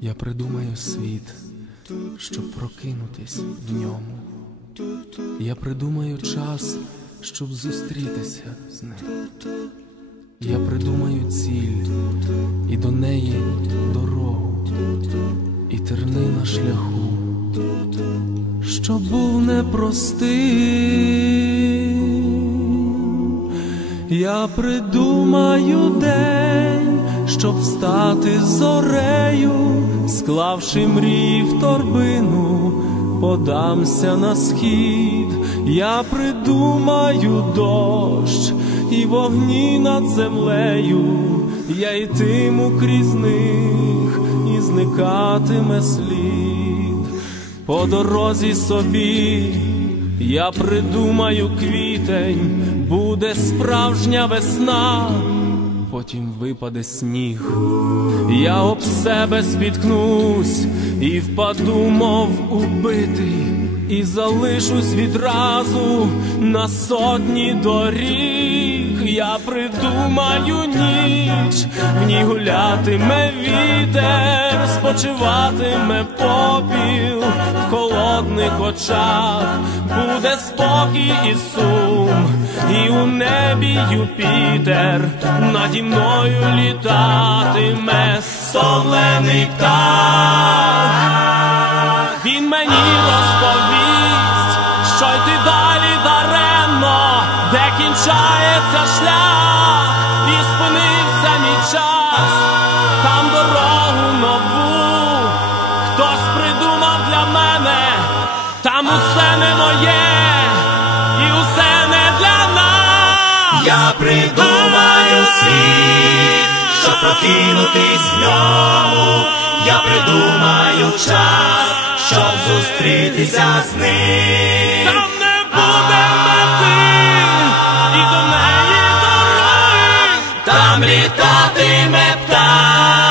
Я придумаю світ, щоб прокинутись в ньому. Я придумаю час, щоб зустрітися з ним. Я придумаю ціль і до неї дорогу, і терни на шляху, що був непростим. Я придумаю день, щоб встати зорею, склавши мрії в торбину, подамся на схід, я придумаю дощ і вогні над землею, я йтиму крізь них і зникатиме слід. По дорозі собі я придумаю квітень, буде справжня весна, потім випаде сніг, я об себе спіткнусь і впаду, мов убитий, і залишусь відразу на сотні доріг. Я придумаю ніч, в ній гулятиме вітер, спочиватиме попіл в очах, буде спокій і сум, і у небі Юпітер наді мною літатиме. Солений птах. Він мені розповість, що йти далі даремно, де кінчається шлях, і спинився мій час, там дорогу нову, хтось придумав для мене, там усе не моє і усе не для нас. Я придумаю світ, щоб прокинутись ньому. Я придумаю час, щоб зустрітися з ним. Там не буде мети і до неї дороги. Там літатиме птах.